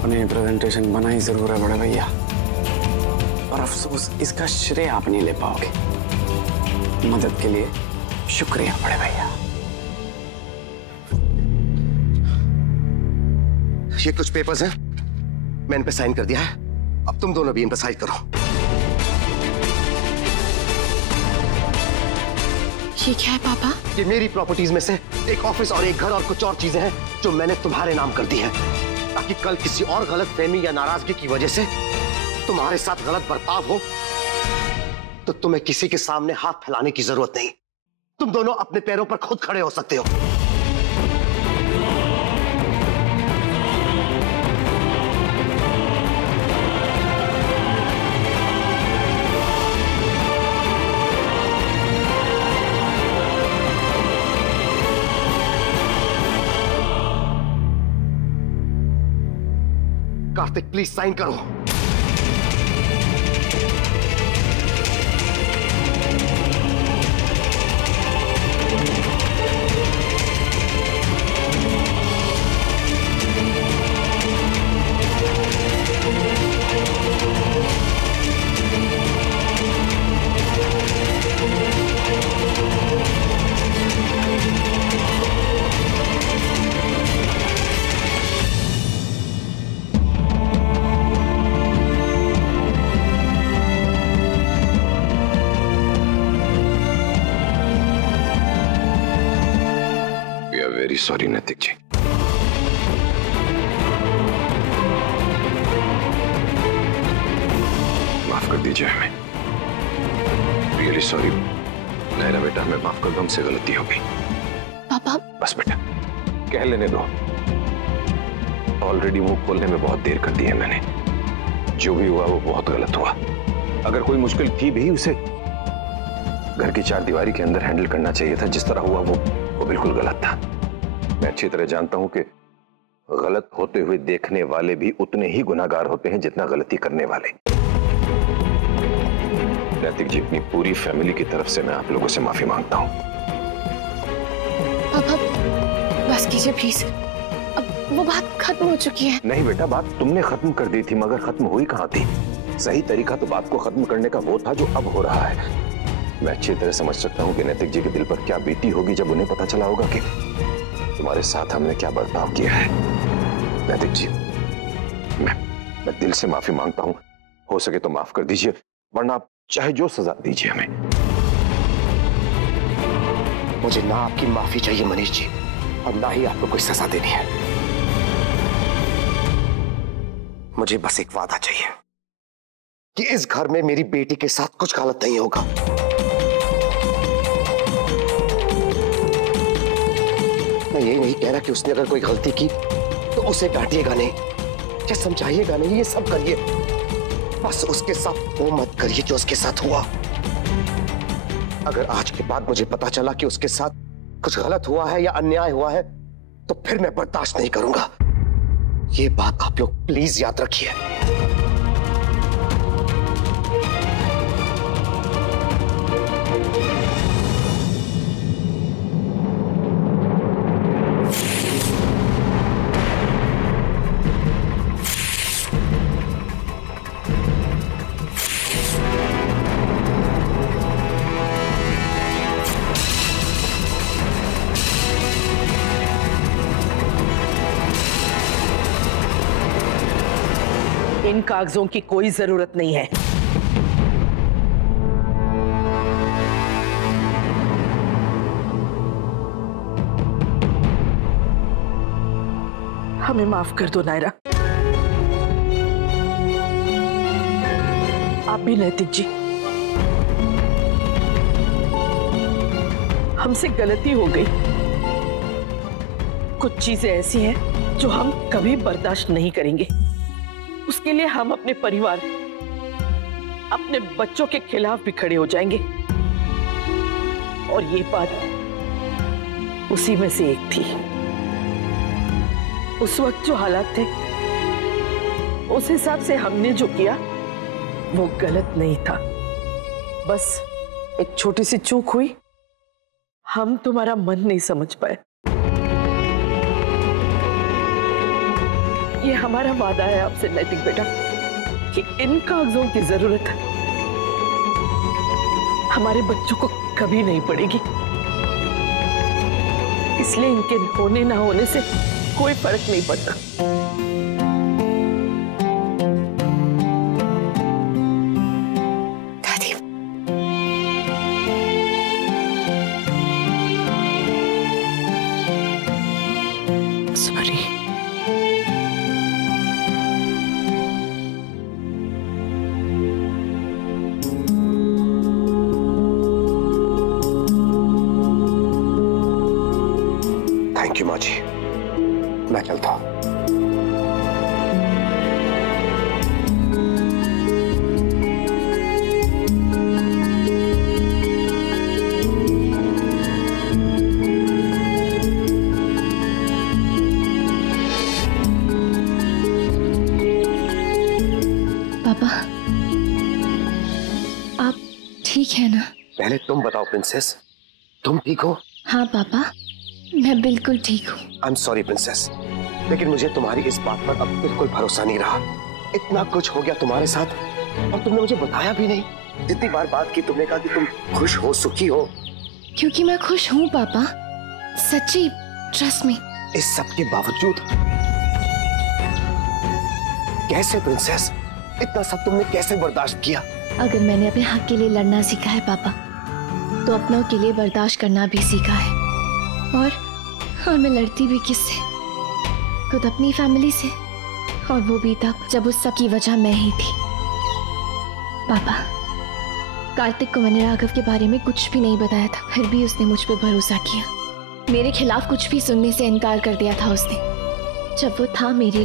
आपने प्रेजेंटेशन बनाई जरूर है बड़े भैया, पर अफसोस इसका श्रेय आप नहीं ले पाओगे। मदद के लिए शुक्रिया बड़े भैया। ये कुछ पेपर्स हैं, मैं इन पे साइन कर दिया है। अब तुम दोनों भी इन पे साइन करो। ये क्या है पापा? ये मेरी प्रॉपर्टीज में से एक ऑफिस और एक घर और कुछ और चीजें हैं जो मैंने तुम्हारे नाम कर दी हैं, ताकि कल किसी और गलत फहमी या नाराजगी की वजह से तुम्हारे साथ गलत बर्ताव हो तो तुम्हें किसी के सामने हाथ फैलाने की जरूरत नहीं। तुम दोनों अपने पैरों पर खुद खड़े हो सकते हो। कार्तिक प्लीज साइन करो। वेरी सॉरी नैतिक जी। माफ कर दीजिए हमें। रियली सॉरी नायरा बेटा, हमें माफ कर दो, हमसे गलती हो गई। पापा बस बेटा कह लेने दो। ऑलरेडी मुंह खोलने में बहुत देर कर दी है मैंने। जो भी हुआ वो बहुत गलत हुआ। अगर कोई मुश्किल थी भी उसे घर की चार दीवारी के अंदर हैंडल करना चाहिए था। जिस तरह हुआ वो बिल्कुल गलत था। मैं अच्छी तरह जानता हूं कि गलत होते हुए देखने वाले भी उतने ही गुनाहगार होते हैं जितना गलती करने वाले। नैतिक जी, अपनी पूरी फैमिली की तरफ से मैं आप लोगों से माफी मांगता हूं। पापा बस कीजिए प्लीज, अब वो बात खत्म हो चुकी है। नहीं बेटा, बात तुमने खत्म कर दी थी, मगर खत्म हुई कहां थी। सही तरीका तो बात को खत्म करने का वो था जो अब हो रहा है। मैं अच्छी तरह समझ सकता हूं कि नैतिक जी के दिल पर क्या बीती होगी जब उन्हें पता चला होगा कि तुम्हारे साथ हमने क्या बर्ताव किया है। नैतिक जी, मैं दिल से माफी मांगता हूं। हो सके तो माफ कर दीजिए, वरना आप चाहे जो सजा दीजिए हमें। मुझे ना आपकी माफी चाहिए मनीष जी, और ना ही आपको कोई सजा देनी है। मुझे बस एक वादा चाहिए कि इस घर में मेरी बेटी के साथ कुछ गलत नहीं होगा। मैं यही नहीं कह रहा कि उसने अगर कोई गलती की तो उसे डांटिएगा नहीं या समझाइएगा नहीं, ये सब करिए, बस उसके साथ वो मत करिए जो उसके साथ हुआ। अगर आज के बाद मुझे पता चला कि उसके साथ कुछ गलत हुआ है या अन्याय हुआ है तो फिर मैं बर्दाश्त नहीं करूंगा। ये बात आप लोग प्लीज याद रखिए। इन कागजों की कोई जरूरत नहीं है। हमें माफ कर दो नायरा। आप भी नैतिक जी, हमसे गलती हो गई। कुछ चीजें ऐसी हैं जो हम कभी बर्दाश्त नहीं करेंगे। उसके लिए हम अपने परिवार, अपने बच्चों के खिलाफ भी खड़े हो जाएंगे। और ये बात उसी में से एक थी। उस वक्त जो हालात थे, उस हिसाब से हमने जो किया वो गलत नहीं था। बस एक छोटी सी चूक हुई, हम तुम्हारा मन नहीं समझ पाए। ये हमारा वादा है आपसे नैतिक बेटा कि इन कागजों की जरूरत हमारे बच्चों को कभी नहीं पड़ेगी, इसलिए इनके होने ना होने से कोई फर्क नहीं पड़ता। दादी, सॉरी। थैंक यू माँ जी, मैं चलता हूं। पापा, आप ठीक है ना? पहले तुम बताओ प्रिंसेस, तुम ठीक हो? हाँ पापा, मैं बिल्कुल ठीक हूँ। आई एम सॉरी प्रिंसेस, लेकिन मुझे तुम्हारी इस बात पर अब बिल्कुल भरोसा नहीं रहा। इतना कुछ हो गया तुम्हारे साथ और तुमने मुझे बताया भी नहीं। जितनी बार बात की तुमने कहा कि तुम खुश हो, सुखी हो। क्योंकि मैं खुश हूँ पापा, सच्ची, ट्रस्ट मी। इस सब के बावजूद कैसे प्रिंसेस, इतना सब तुमने कैसे बर्दाश्त किया? अगर मैंने अपने हक के लिए लड़ना सीखा है पापा, तो अपनों के लिए बर्दाश्त करना भी सीखा है। और मैं लड़ती भी किससे? खुद अपनी फैमिली से, और वो भी तब जब उस सब की वजह मैं ही थी। पापा, कार्तिक को मैंने राघव के बारे में कुछ भी नहीं बताया था, फिर भी उसने मुझ पर भरोसा किया। मेरे खिलाफ कुछ भी सुनने से इनकार कर दिया था उसने। जब वो था मेरे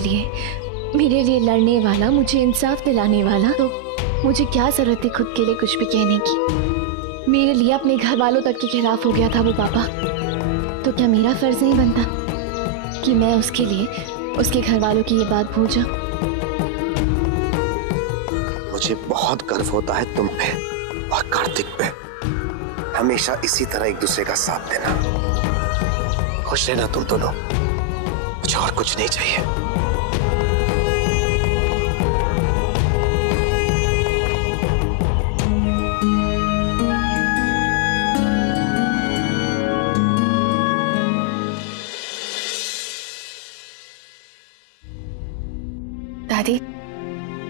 लिए लड़ने वाला, मुझे इंसाफ दिलाने वाला, तो मुझे क्या जरूरत थी खुद के लिए कुछ भी कहने की? मेरे लिए अपने घर वालों तक के खिलाफ हो गया था वो पापा। तो क्या मेरा फर्ज नहीं बनता कि मैं उसके लिए उसके घर वालों की ये बात भूल जाऊं? मुझे बहुत गर्व होता है तुम पे और कार्तिक पे। हमेशा इसी तरह एक दूसरे का साथ देना। खुश रहना तुम दोनों, मुझे और कुछ नहीं चाहिए। दादी,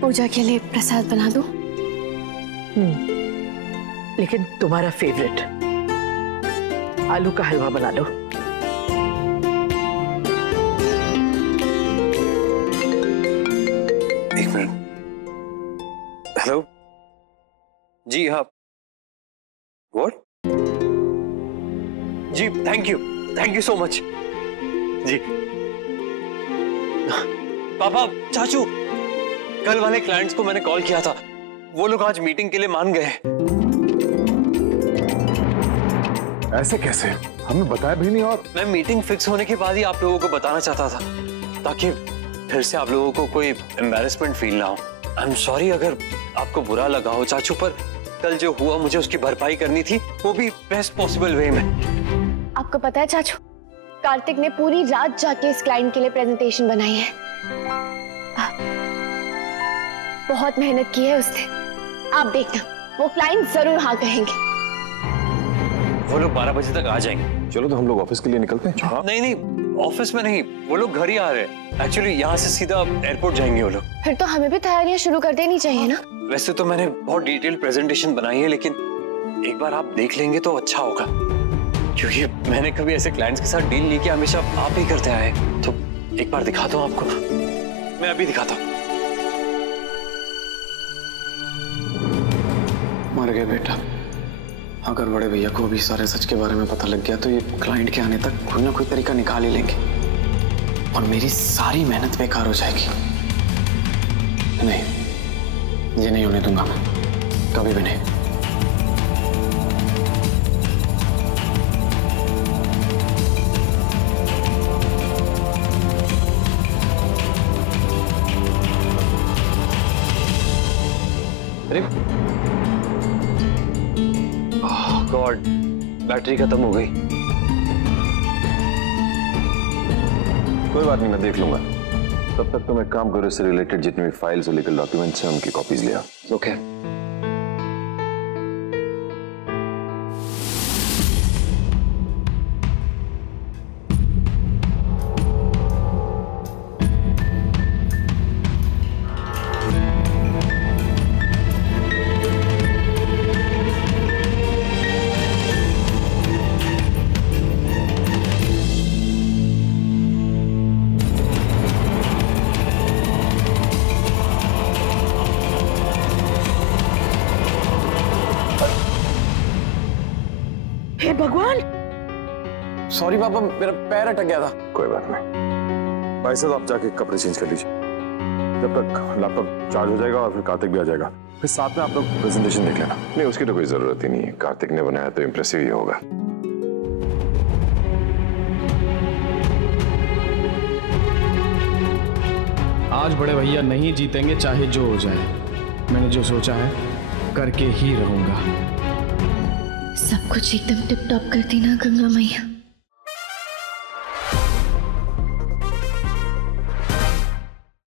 पूजा के लिए प्रसाद बना दूं? लेकिन तुम्हारा फेवरेट आलू का हलवा बना लो। एक मिनट। हेलो जी, हाँ। व्हाट? जी, थैंक यू सो मच जी। पापा, चाचू, कल वाले क्लाइंट्स को मैंने कॉल किया था, वो लोग आज मीटिंग के लिए मान गए। ऐसे कैसे? हमें बताया भी नहीं। और मैं मीटिंग फिक्स होने के बाद ही आप लोगों को बताना चाहता था, ताकि फिर से आप लोगों को कोई एम्बैरेसमेंट फील ना हो। आई एम सॉरी अगर आपको बुरा लगा हो चाचू, पर कल जो हुआ मुझे उसकी भरपाई करनी थी, वो भी बेस्ट पॉसिबल वे में। आपको पता है चाचू, कार्तिक ने पूरी रात जाके इस क्लाइंट के लिए प्रेजेंटेशन बनाई है। बहुत मेहनत की है उसने। आप देखना, वो क्लाइंट जरूर हाँ कहेंगे। वो लोग 12 बजे तक आ जाएंगे। चलो तो हम लोग ऑफिस के लिए निकलते हैं। हाँ? नहीं, ऑफिस में नहीं, वो लोग घर ही आ रहे हैं। एक्चुअली यहाँ से सीधा एयरपोर्ट जाएंगे वो लोग। फिर तो हमें भी तैयारियां शुरू कर देनी चाहिए ना? वैसे तो मैंने बहुत डिटेल प्रेजेंटेशन बनाई है, लेकिन एक बार आप देख लेंगे तो अच्छा होगा, क्योंकि मैंने कभी ऐसे क्लाइंट्स के साथ डील नहीं किया, हमेशा आप ही करते आए। तो एक बार दिखाता हूँ आपको, मैं अभी दिखाता हूँ। मर गए बेटा। अगर बड़े भैया को भी सारे सच के बारे में पता लग गया तो ये क्लाइंट के आने तक कोई ना कोई तरीका निकाल ही लेंगे और मेरी सारी मेहनत बेकार हो जाएगी। नहीं, ये नहीं होने दूंगा मैं, कभी भी नहीं। गॉड, बैटरी खत्म हो गई। कोई बात नहीं, मैं देख लूंगा। तब तक तुम एक काम करो, इससे रिलेटेड जितने भी फाइल्स और लीगल डॉक्यूमेंट्स हैं उनकी कॉपीज ले आओ। ओके। हे भगवान! सॉरी पापा, मेरा पैर अटक गया था। कोई बात नहीं भाई साहब, आप जाके कपड़े चेंज कर लीजिए, जब तक लैपटॉप चार्ज हो जाएगा और फिर कार्तिक भी आ जाएगा, फिर साथ में आप लोग प्रेजेंटेशन देख लेना। नहीं, उसकी तो कोई जरूरत ही नहीं है, कार्तिक ने बनाया तो इम्प्रेसिव ही होगा। आज बड़े भैया नहीं जीतेंगे चाहे जो हो जाए। मैंने जो सोचा है करके ही रहूंगा। सब कुछ एकदम टिप टॉप कर देना गंगा मैया।